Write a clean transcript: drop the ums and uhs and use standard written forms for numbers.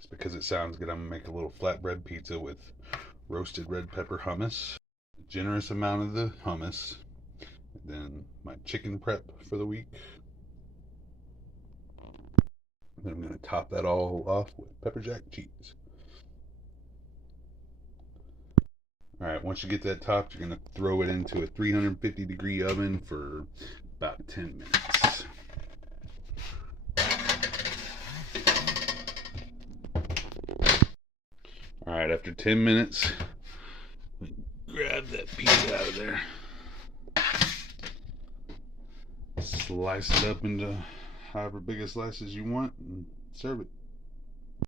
Just because it sounds good, I'm gonna make a little flatbread pizza with roasted red pepper hummus, a generous amount of the hummus, and then my chicken prep for the week. And then I'm gonna top that all off with pepper jack cheese. All right, once you get that topped, you're gonna throw it into a 350-degree oven for about 10 minutes. All right, after 10 minutes, grab that pizza out of there, slice it up into however big a slices you want, and serve it.